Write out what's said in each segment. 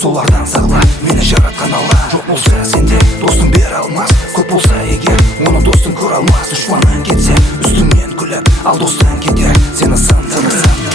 солардан сақла, мені жаратқан Алла. Жоқ болса сенде достың бере алмас, көп болса егер оны достың көре алмас. Дұшпаның кетсе үстіңнен күліп, ал достың кетер сені сындырып.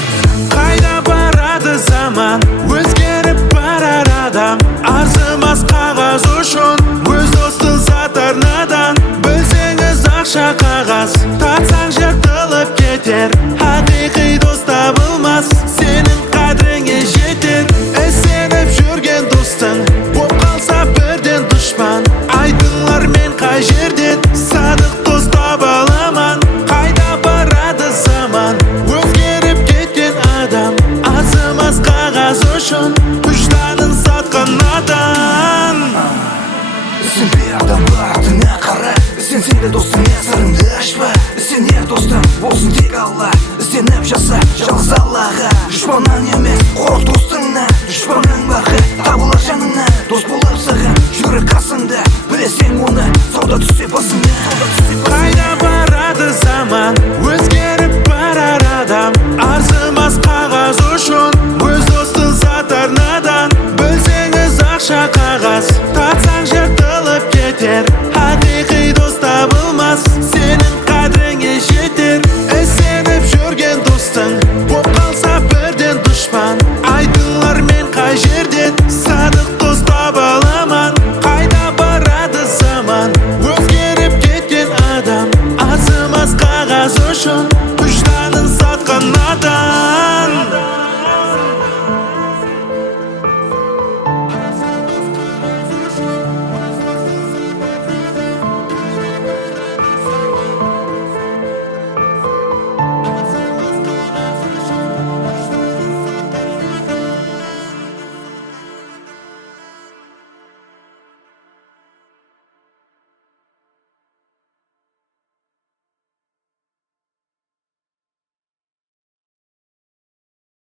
Қайда барады заман, өзгеріп барар адам. Арзымас қағаз үшін өз достын сатар надан. Білсеңіз ақша қағаз, тартсаң жыртылып кетер. Хақиқи дос табылмас, сенің қадіріңе жетер. Ізденіп жүрген достың боп қалса бірден дұшпан. Айтыңлар мен қай жерден садық дос таба аламан. Қайда барады заман, өзгеріп кеткен адам. Азымас қағаз үшін үжданын сатқан надан. Сенбе адамға артыңа қара, сенсе достыңа сырыңды ашпа. Сенер достың болсын тек Алла, ізденіп жаса жалғыз Аллаға. Дұшпаннан емес қорық достыңнан, дұшпаның бақы табылар жаныңа. Дос болып саған жүрек қасыңда, білесең оны сауда түссе басыңа. Қайда барады заман, өзгеріп барар адам. Арзымас қағаз үшін өз достын сатар надан. Білсеңіз ақша қағаз, тартсаң жыртылып кетер.